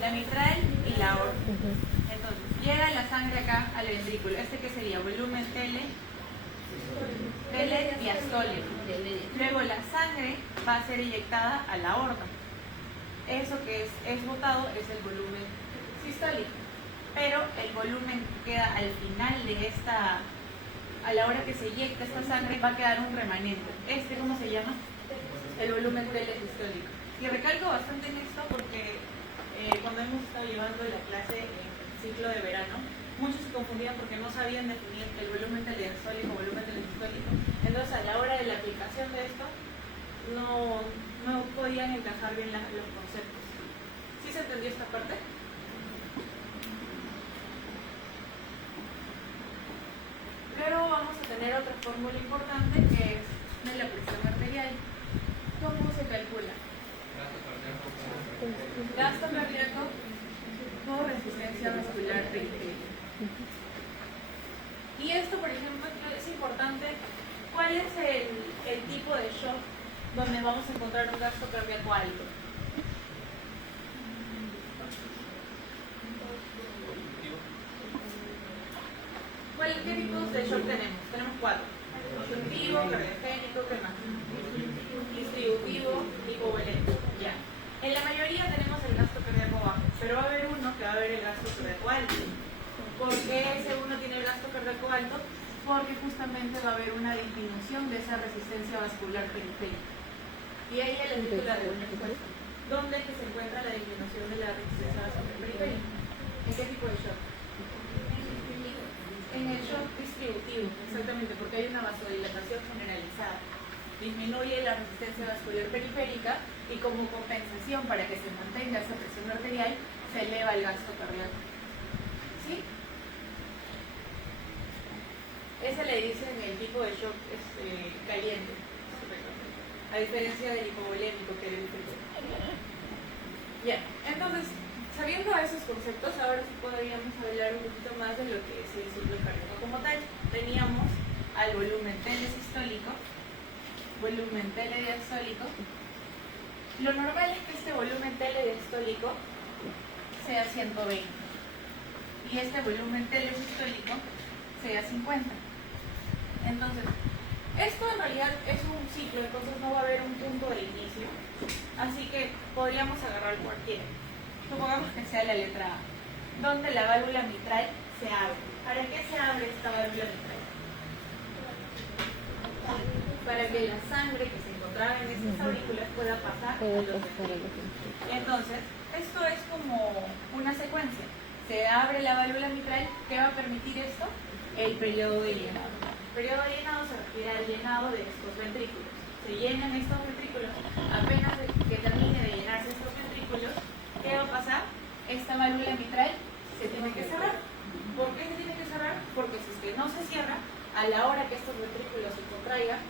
La mitral y la aorta. Entonces, llega la sangre acá al ventrículo. ¿Este qué sería? Volumen diastólico. Luego la sangre va a ser inyectada a la aorta. Eso que es botado es el volumen sistólico. Pero el volumen que queda al final de esta, a la hora que se inyecta esta sangre, va a quedar un remanente. ¿Cómo se llama? El volumen telesistólico. Y recalco bastante en esto porque cuando hemos estado llevando la clase en el ciclo de verano, muchos se confundían porque no sabían definir el volumen telesistólico, volumen telesistólico. Entonces, a la hora de la aplicación de esto, no podían encajar bien los conceptos. ¿Sí se entendió esta parte? Luego vamos a tener otra fórmula importante que es de la presión arterial. ¿Cómo se calcula? Gasto cardíaco por resistencia vascular periférica. Y esto, por ejemplo, es importante. ¿Cuál es el tipo de shock donde vamos a encontrar un gasto cardíaco alto? ¿Qué tipos de shock tenemos? Tenemos 4. Conjuntivo, cardiogénico, ¿qué más? Distributivo, hipovolémico. Ya. En la mayoría tenemos el gasto cardíaco bajo, pero va a haber uno que va a haber el gasto cardíaco alto. ¿Por qué ese uno tiene el gasto cardíaco alto? Porque justamente va a haber una disminución de esa resistencia vascular periférica. Y ahí el título de una respuesta. ¿Dónde es que se encuentra la disminución de la resistencia vascular periférica? ¿En qué tipo de shock? En el shock distributivo, exactamente, porque hay una vasodilatación generalizada. Disminuye la resistencia vascular periférica y como compensación para que se mantenga esa presión arterial, se eleva el gasto cardíaco. ¿Sí? Ese le dicen el tipo de shock caliente. a diferencia del hipovolémico que era el frío. Ya, entonces, sabiendo esos conceptos, ahora sí podríamos hablar un poquito más de lo que es el ciclo cardíaco como tal. Teníamos al volumen telesistólico, volumen telediastólico. Lo normal es que este volumen telediastólico sea 120 y este volumen telesistólico sea 50. Entonces, esto en realidad es un ciclo, entonces no va a haber un punto de inicio, así que podríamos agarrar cualquiera. Supongamos que sea la letra A, donde la válvula mitral se abre. ¿Para qué se abre esta válvula mitral? Para que la sangre que se encontraba en estas aurículas pueda pasar a los ventrículos. Entonces, esto es como una secuencia. Se abre la válvula mitral. ¿Qué va a permitir esto? El periodo de llenado. El periodo de llenado se refiere al llenado de estos ventrículos. Se llenan estos ventrículos. Apenas que termine de llenarse estos ventrículos, ¿qué va a pasar? Esta válvula mitral se tiene que cerrar. ¿Por qué se tiene que cerrar? Porque si es que no se cierra, a la hora que estos ventrículos se contraigan,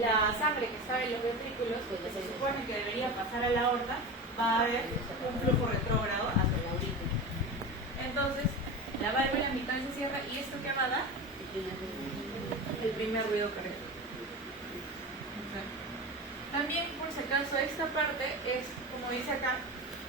la sangre que está en los ventrículos, que se supone que debería pasar a la aorta, va a haber un flujo retrógrado hacia la aurícula. Entonces, la válvula mitral se cierra y ¿esto qué va a dar? El primer ruido cardíaco. También, por si acaso, esta parte es, como dice acá,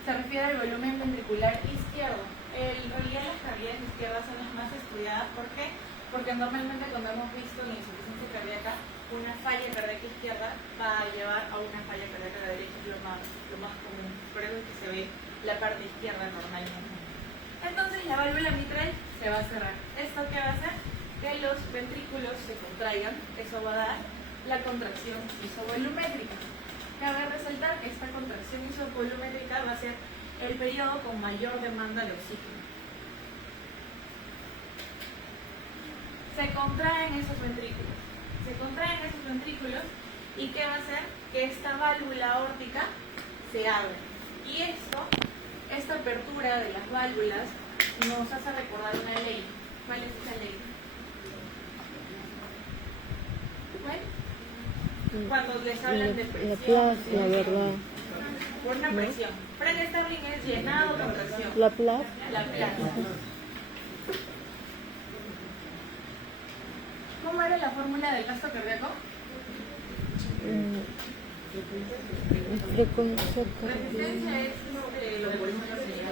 se refiere al volumen ventricular izquierdo. En realidad las cavidades izquierdas son las más estudiadas. ¿Por qué? Porque normalmente cuando hemos visto la insuficiencia cardíaca, una falla cardíaca izquierda va a llevar a una falla cardíaca derecha, es lo más común. Por eso es que se ve la parte izquierda normalmente. Entonces la válvula mitral se va a cerrar. ¿Esto qué va a hacer? Que los ventrículos se contraigan. Eso va a dar la contracción isovolumétrica. Cabe resaltar que esta contracción isovolumétrica va a ser el periodo con mayor demanda de oxígeno. Se contraen esos ventrículos. Se contraen esos ventrículos y ¿qué va a hacer? Que esta válvula aórtica se abre. Y esta apertura de las válvulas nos hace recordar una ley. ¿Cuál es esa ley? ¿Cuál? Cuando les hablan de presión. La verdad. Por una presión. Fred Starling es llenado, contracción. La plaza. La plaza. ¿Cómo era la fórmula del gasto cardíaco? Frecuencia Resistencia es lo de volumen oxígeno.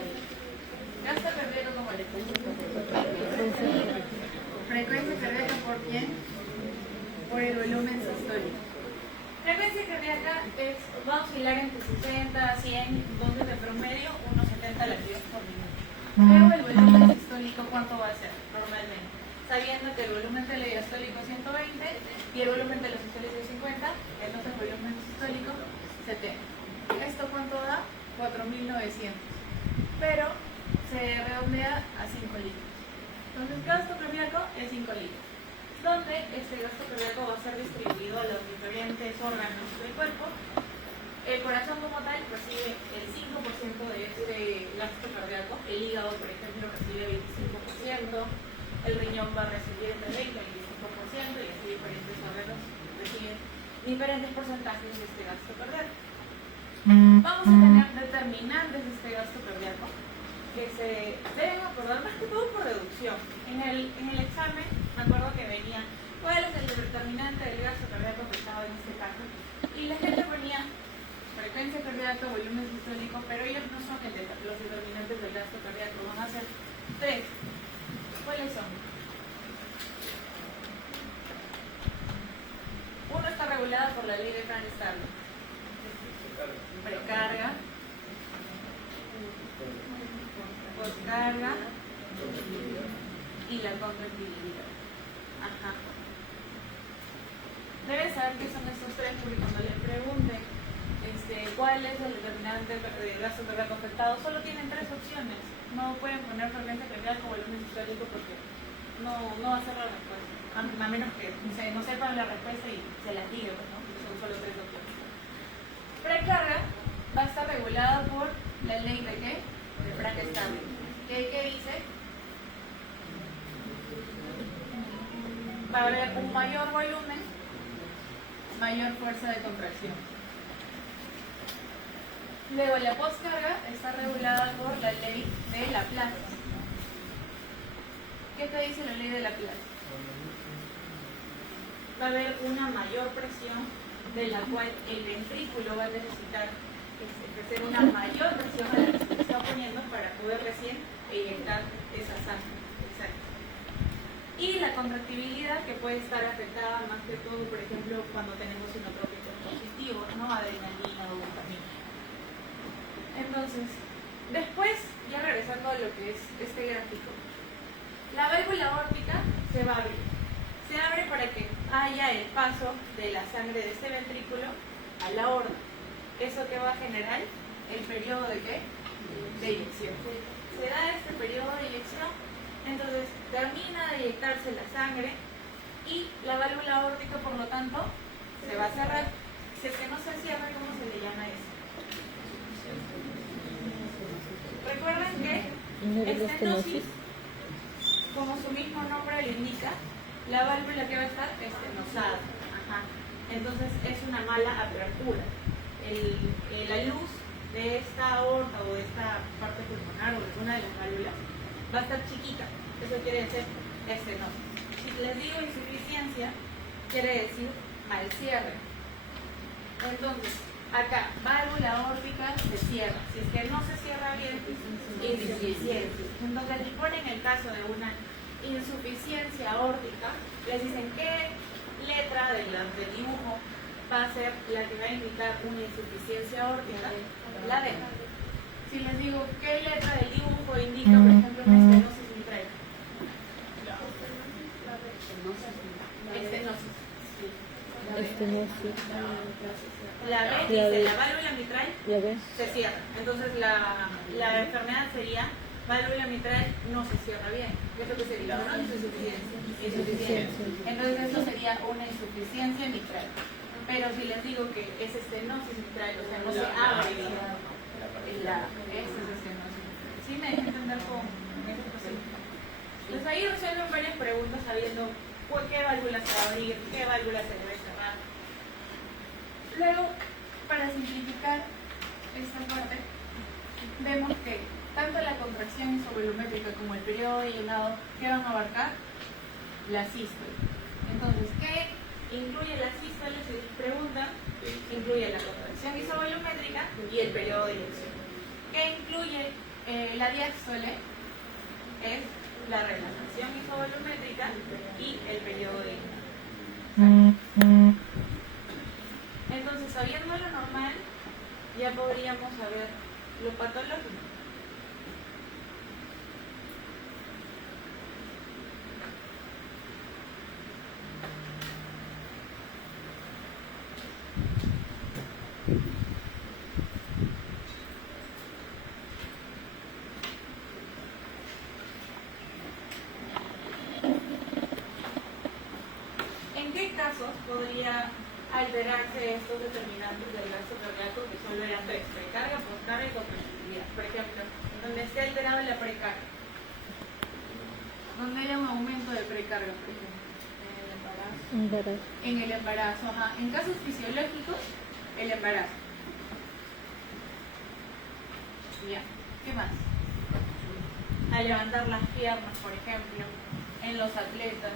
Gasto cardíaco como frecuencia cardíaca por quién? Por el volumen sistólico. Frecuencia cardíaca va a oscilar entre 60 a 100, entonces de promedio unos 70 latidos por minuto. Pero el volumen sistólico, ¿cuánto va a ser normalmente? Sabiendo que el volumen telediastólico es 120 y el volumen telesistólico es 50, entonces el volumen sistólico 70. ¿Esto cuánto da? 4.900. Pero se redondea a 5 litros. Entonces, gasto cardíaco es 5 litros. Donde este gasto cardíaco va a ser distribuido a los diferentes órganos del cuerpo. El corazón como tal recibe el 5% de este gasto cardíaco. El hígado, por ejemplo, recibe 25%. El riñón va a recibir entre 20 y 25% y así diferentes órganos reciben diferentes porcentajes de este gasto cardíaco. Vamos a tener determinantes de este gasto cardíaco que se deben acordar más que todo por deducción. En el examen me acuerdo que venía cuál es el determinante del gasto cardíaco pesado en este caso y la gente ponía frecuencia cardíaca, volumen sistólico, pero ellos no son los determinantes del gasto cardíaco, van a ser 3. ¿Cuáles son? Uno está regulada por la ley de Frank-Starling. Precarga, poscarga y la contractibilidad. Ajá. Debes saber qué son estos tres porque cuando le pregunten cuál es el determinante de gasto cardíaco afectado, solo tienen 3 opciones. No pueden poner frecuencia cardíaca o volumen sistólico porque no va a ser la respuesta. A menos que no sepan la respuesta y se la digan, pues, ¿no? Son solo 3 opciones. Precarga va a estar regulada por la ley de ¿qué? De Frank-Starling. ¿Qué dice? Va a haber un mayor volumen, mayor fuerza de contracción. Luego, la postcarga está regulada por la ley de Laplace. ¿Qué te dice la ley de Laplace? Va a haber una mayor presión de la cual el ventrículo va a necesitar ejercer una mayor presión a la que se está poniendo para poder recién eyectar esa sangre. Exacto. Y la contractibilidad, que puede estar afectada más que todo, por ejemplo, cuando tenemos inotrópicos positivos, ¿no? Adrenalina o dopamina. Entonces, después, ya regresando a lo que es este gráfico, la válvula aórtica se va a abrir. Se abre para que haya el paso de la sangre de este ventrículo a la aorta. ¿Eso que va a generar? El periodo de ¿qué? De eyección. Se da este periodo de eyección, entonces termina de eyectarse la sangre y la válvula aórtica, por lo tanto, se va a cerrar. Si es que no se cierra, ¿cómo se le llama eso? Recuerden que estenosis, como su mismo nombre le indica, la válvula que va a estar estenosada. Entonces es una mala apertura. La luz de esta aorta o de esta parte pulmonar o de alguna de las válvulas va a estar chiquita. Eso quiere decir estenosis. Si les digo insuficiencia, quiere decir mal cierre. Entonces, acá, válvula aórtica se cierra. Si es que no se cierra bien, insuficiencia. Entonces les ponen el caso de una insuficiencia aórtica, les dicen qué letra del dibujo va a ser la que va a indicar una insuficiencia aórtica, la D. Si les digo qué letra del dibujo indica, por ejemplo, una estenosis mitral. Estenosis. La B dice la válvula mitral se cierra. Entonces la enfermedad sería válvula mitral no se cierra bien. ¿Qué es lo que sería? ¿No? Insuficiencia. Entonces eso sería una insuficiencia mitral. Pero si les digo que es estenosis mitral, o sea, no se abre bien, esa es estenosis. ¿Sí me dejan entender con ese proceso? Entonces ahí resuelven varias preguntas sabiendo qué válvula se va a abrir, qué válvula se debe cerrar. Luego, para simplificar esta parte, vemos que tanto la contracción isovolumétrica como el periodo de llenado, ¿qué van a abarcar? La sístole. Entonces, ¿qué incluye la sístole? Si les preguntan, incluye la contracción isovolumétrica y el periodo de eyección. ¿Qué incluye la diástole? Es la relajación isovolumétrica y el periodo de eyección. Entonces, sabiendo lo normal, ya podríamos saber lo patológico. ¿En qué casos podría alterarse estos determinantes del gasto cardíaco, que solo eran tres: precarga, postcarga y contractibilidad? Por ejemplo, donde esté alterado la precarga, donde haya un aumento de precarga, por ejemplo, en el embarazo. En el embarazo, ajá. En casos fisiológicos, el embarazo. Ya, ¿qué más? Al levantar las piernas, por ejemplo, en los atletas.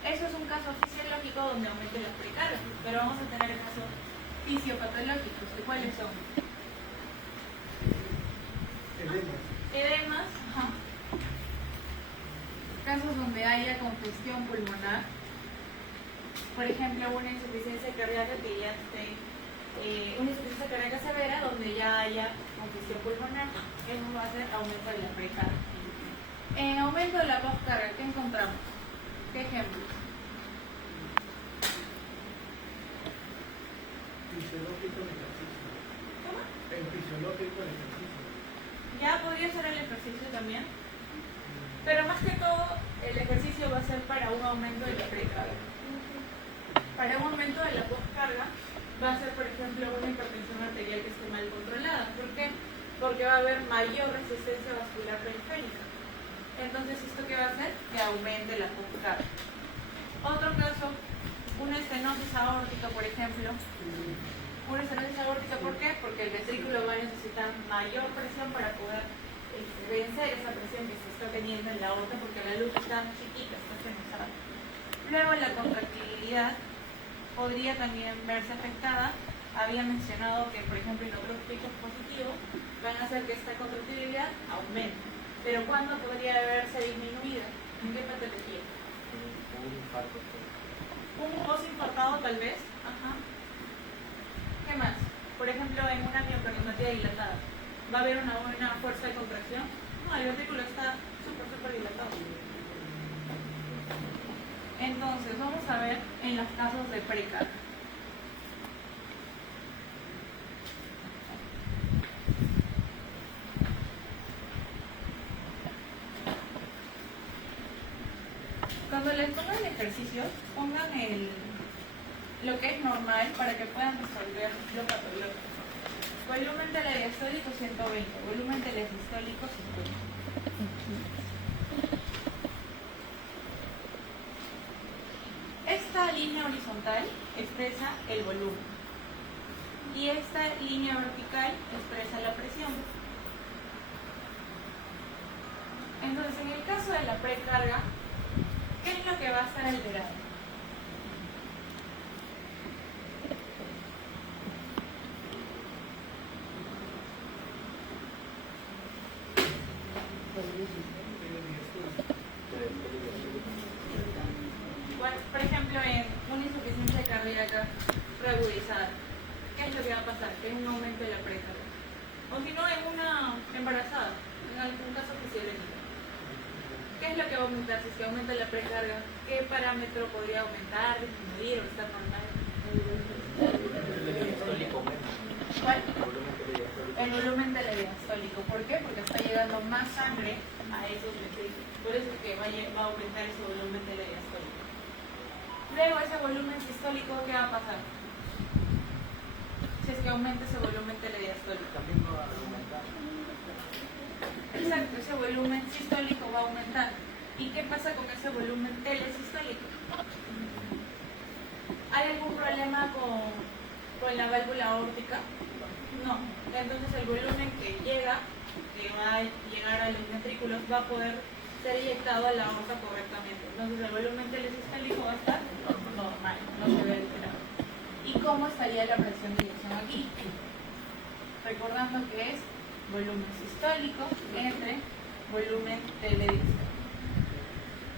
Eso es un caso fisiológico donde aumente las precargas, pero vamos a tener casos fisiopatológicos. ¿Cuáles son? Edemas, ajá. Casos donde haya congestión pulmonar, por ejemplo, una insuficiencia cardíaca que ya esté, una insuficiencia cardíaca severa donde ya haya congestión pulmonar, eso va a ser aumento de la precarga. En aumento de la postcarga, ¿qué encontramos? ¿Qué ejemplos? Fisiológico el ejercicio. ¿Cómo? El fisiológico el ejercicio. Ya podría ser el ejercicio también, pero más que todo el ejercicio va a ser para un aumento de la precarga. Para un aumento de la postcarga va a ser, por ejemplo, una hipertensión arterial que esté mal controlada. ¿Por qué? Porque va a haber mayor resistencia vascular periférica. Entonces, ¿esto qué va a hacer? Que aumente la postcarga. Otro caso una estenosis aórtica, por ejemplo. Una estenosis aórtica, ¿por qué? Porque el ventrículo va a necesitar mayor presión para poder vencer esa presión que se está teniendo en la aorta, porque la luz está chiquita, está atenuada. Luego la contractilidad podría también verse afectada. Había mencionado que, por ejemplo, en otros picos positivos van a hacer que esta contractilidad aumente. Pero ¿cuándo podría verse disminuida? ¿En qué patología? Un infarto. Un postinfartado tal vez. Ajá. ¿Qué más? Por ejemplo, en una miocardiopatía dilatada, ¿va a haber una buena fuerza de contracción? No, el ventrículo está súper dilatado. Entonces, vamos a ver en los casos de precarga. Cuando les pongan ejercicios, pongan lo que es normal para que puedan resolver lo patológico. Volumen telediastólico 120, volumen telesistólico 50. Esta línea horizontal expresa el volumen y esta línea vertical expresa la presión. Entonces, en el caso de la precarga, ¿qué es lo que va a estar alterado? Por ejemplo, en una insuficiencia cardíaca reagudizada, ¿qué es lo que va a pasar? Que es un aumento de la precarga. O si no, en una embarazada, en algún caso fisiológico. ¿Qué es lo que va a aumentar? Si se aumenta la precarga, ¿qué parámetro podría aumentar, disminuir o estar normal? ¿Cuál? El volumen telediastólico. ¿Por qué? Porque está llegando más sangre a esos ventrículos. Por eso es que va a aumentar ese volumen telediastólico. Luego, ese volumen sistólico, ¿qué va a pasar? Si es que aumenta ese volumen telediastólico. También va a aumentar. Exacto, ese volumen sistólico va a aumentar. ¿Y qué pasa con ese volumen telesistólico? ¿Hay algún problema con la válvula aórtica? No. Entonces el volumen que va a llegar a los ventrículos, va a poder ser inyectado a la aorta correctamente. Entonces el volumen telesistólico va a estar normal, no se ve alterado. ¿Y cómo estaría la presión de inyección aquí? Recordando que es volumen sistólico entre volumen telediastólico.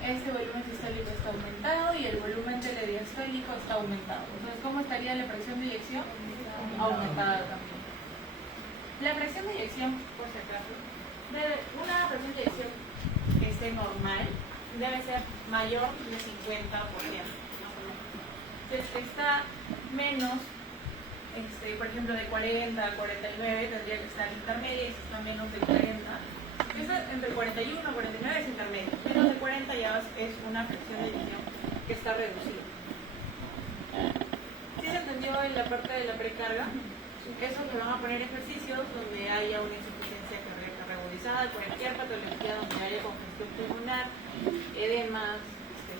Este volumen sistólico está aumentado y el volumen telediastólico está aumentado. Entonces, ¿cómo estaría la presión de eyección? Aumentada también. La presión de eyección, por si acaso, una presión de eyección que esté normal debe ser mayor de 50%, más o menos. Si está menos, por ejemplo, de 40 a 49 tendría que estar intermedia, y si está menos de 40, entre 41 y 49 es intermedia, menos de 40 ya es una presión de eyección que está reducida. ¿Sí se entendió en la parte de la precarga? Eso que van a poner ejercicios donde haya una insuficiencia cardíaca reagudizada, cualquier patología donde haya congestión pulmonar, edemas,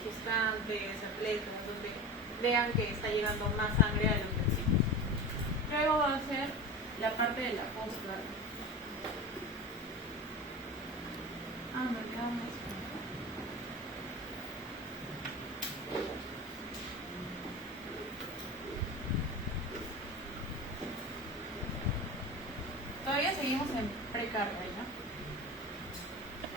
gestantes, atletas, donde vean que está llegando más sangre a los ventrículos. Luego va a ser la parte de la postcarga. Me olvidamos eso. Todavía seguimos en precarga, ¿ya?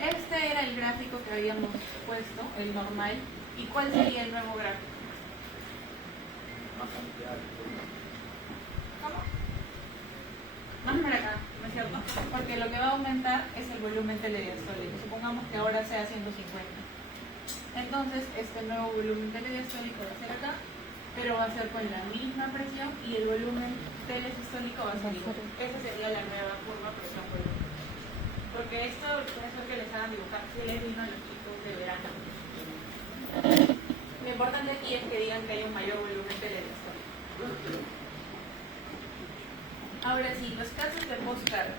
Este era el gráfico que habíamos puesto, el normal. ¿Y cuál sería el nuevo gráfico? Más ampliado. ¿Cómo? Más para acá, ¿no es cierto? Porque lo que va a aumentar es el volumen telediastólico. Supongamos que ahora sea 150. Entonces, este nuevo volumen telediastólico va a ser acá, pero va a ser con la misma presión y el volumen telesistólico va a ser igual. Esa sería la nueva curva presión-volumen. Porque esto es lo que les hagan dibujar si les vino a los chicos de verano. Lo importante aquí es que digan que hay un mayor volumen telediastólico. Ahora sí, los casos de postcarga.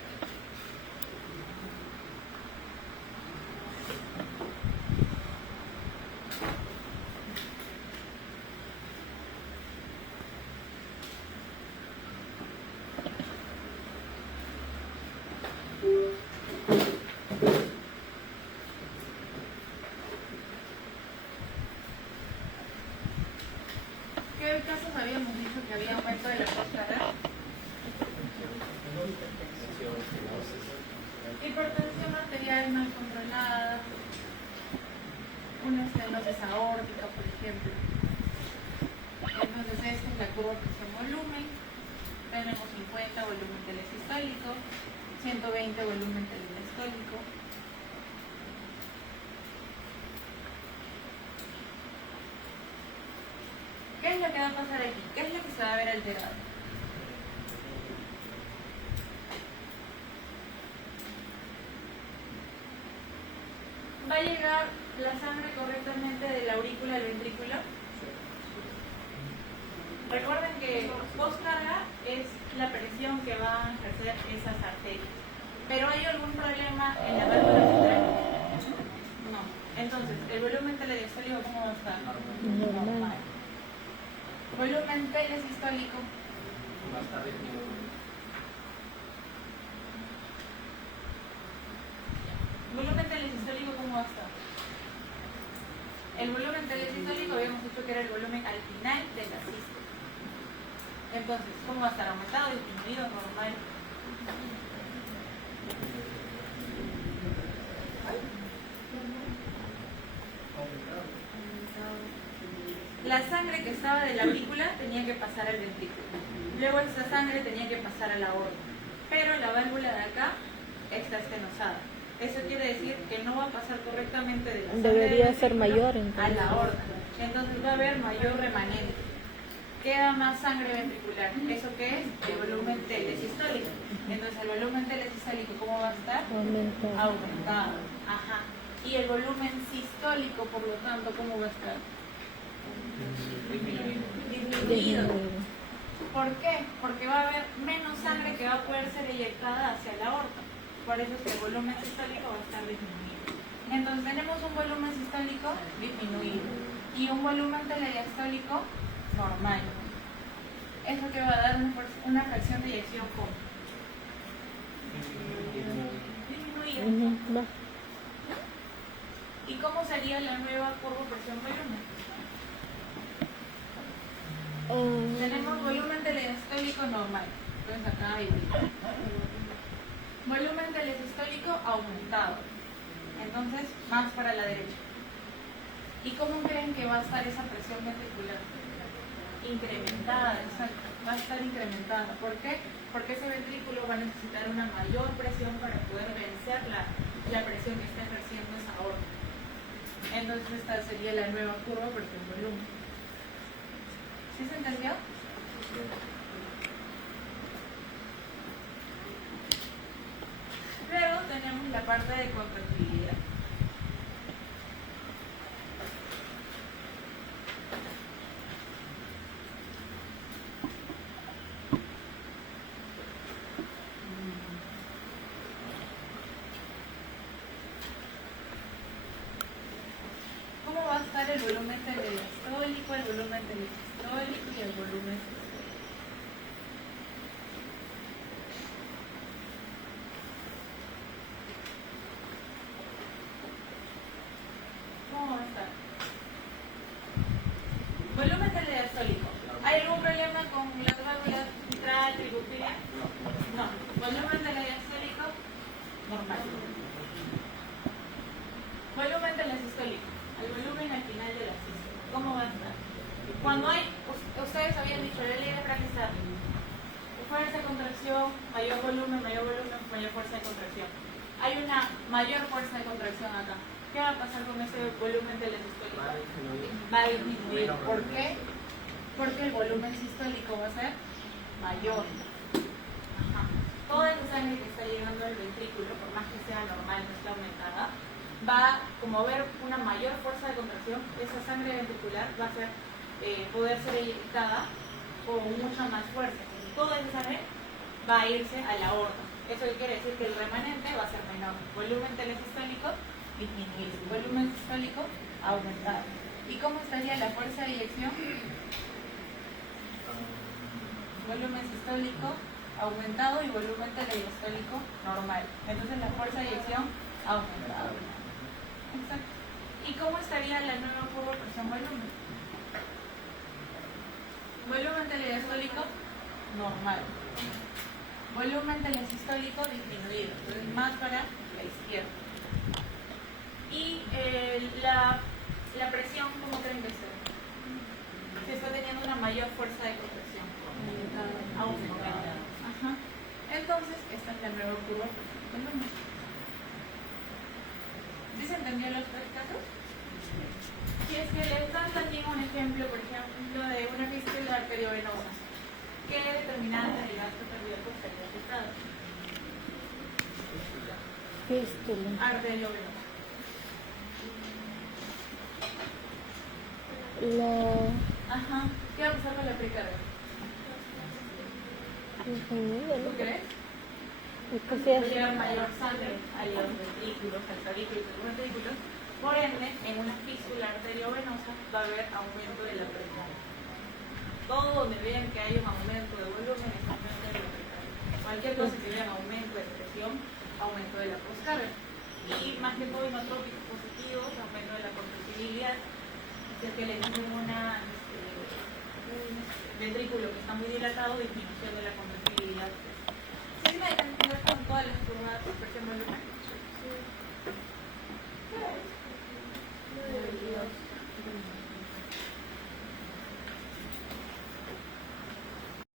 habíamos dicho que había aumento de la postcarga? Hipertensión arterial mal controlada, una estenosis aórtica, por ejemplo. Entonces esta es la curva presión-volumen. Tenemos 50 volumen telesistólico, 120 volumen telediastólico. ¿Qué es lo que va a pasar aquí? ¿Qué es lo que se va a ver alterado? ¿Va a llegar la sangre correctamente de la aurícula al ventrículo? Recuerden que postcarga es la presión que va a ejercer esas arterias. ¿Pero hay algún problema en la válvula central? No. Entonces, ¿el volumen telediastólico cómo va a estar? Normal. ¿Volumen telesistólico? Va a estar disminuido. ¿Volumen telesistólico cómo va a estar? El volumen telesistólico habíamos dicho que era el volumen al final de la sístole. Entonces, ¿cómo va a estar? ¿Aumentado, disminuido, normal? La sangre que estaba de la aurícula tenía que pasar al ventrículo. Luego esa sangre tenía que pasar a la aorta. Pero la válvula de acá está estenosada. Eso quiere decir que no va a pasar correctamente de la sangre debería del ser ventrículo mayor entonces. a la aorta. Entonces va a haber mayor remanente. Queda más sangre ventricular. ¿Eso qué es? El volumen telesistólico. Entonces el volumen telesistólico, ¿cómo va a estar? Aumentado. Aumentado. Ajá. Y el volumen sistólico, por lo tanto, ¿cómo va a estar? Disminuido. ¿Por qué? Porque va a haber menos sangre que va a poder ser eyectada hacia la aorta. Por eso es que el volumen sistólico va a estar disminuido. Entonces tenemos un volumen sistólico disminuido y un volumen telediastólico normal. Eso que va a dar una fracción de eyección como disminuida. ¿Y cómo sería la nueva curva presión-volumen? Tenemos volumen telediastólico normal. Entonces acá hay volumen telesistólico aumentado. Entonces más para la derecha. ¿Y cómo creen que va a estar esa presión ventricular? Incrementada, exacto. Va a estar incrementada. ¿Por qué? Porque ese ventrículo va a necesitar una mayor presión para poder vencer la presión que está ejerciendo esa aorta. Entonces esta sería la nueva curva presión-volumen. ¿Sí se entendió? Luego tenemos la parte de contractilidad. ¿Cómo va a estar el volumen telediastólico, el volumen telesistólico y el volumen sistólico? ¿Cómo va a estar? Volumen telediastólico. ¿Hay algún problema con las válvulas mitral, tricuspidia? No. Volumen telediastólico normal. Volumen telesistólico. El volumen al final de la sístole. ¿Cómo va a estar? Cuando hay, ustedes habían dicho la ley de Brackenstaff, fuerza de contracción, mayor volumen, mayor fuerza de contracción. Hay una mayor fuerza de contracción acá. ¿Qué va a pasar con ese volumen telesistólico? Va a disminuir. ¿Por qué? Porque el volumen sistólico va a ser mayor. Ajá. Toda esa sangre que está llegando al ventrículo, por más que sea normal, no esté aumentada, va como a haber una mayor fuerza de contracción. Esa sangre ventricular va a ser, poder ser eyectada con mucha más fuerza. Toda esa sangre va a irse a la aorta. Eso quiere decir que el remanente va a ser menor. Volumen telesistólico disminuido. Volumen sistólico aumentado. ¿Y cómo estaría la fuerza de eyección? Volumen sistólico aumentado y volumen telediastólico normal. Entonces la fuerza de eyección aumentada. Exacto. ¿Y cómo estaría la nueva curva presión-volumen? Volumen telediastólico normal. Volumen telesistólico disminuido, entonces más para la izquierda. Y la presión, ¿cómo creen que sea? Se está teniendo una mayor fuerza de compresión. Aumentada. Ajá. Entonces, esta es la nueva curva del volumen. ¿Sí se entendió los tres casos? Si es que les dan también un ejemplo, por ejemplo, de una fístula arteriovenosa, ¿qué determinante del gasto cardíaco estaría afectado? Fístula. Arteriovenosa. Ajá. ¿Qué va a pasar con la precarga? ¿Tú crees? Va a llegar mayor sangre a los ventrículos, al clavículo y a los ventrículos. Por ende, en una fístula arteriovenosa va a haber aumento de la precarga. Todo donde vean que hay un aumento de volumen es aumento de la precarga. Cualquier cosa que vean aumento de presión, aumento de la poscarga. Y más que todo inotrópicos positivos, aumento de la contractibilidad. Si es que le dicen un ventrículo que está muy dilatado, disminución de la contractibilidad. ¿Sí me dejan entender con todas las curvas de presión volumen?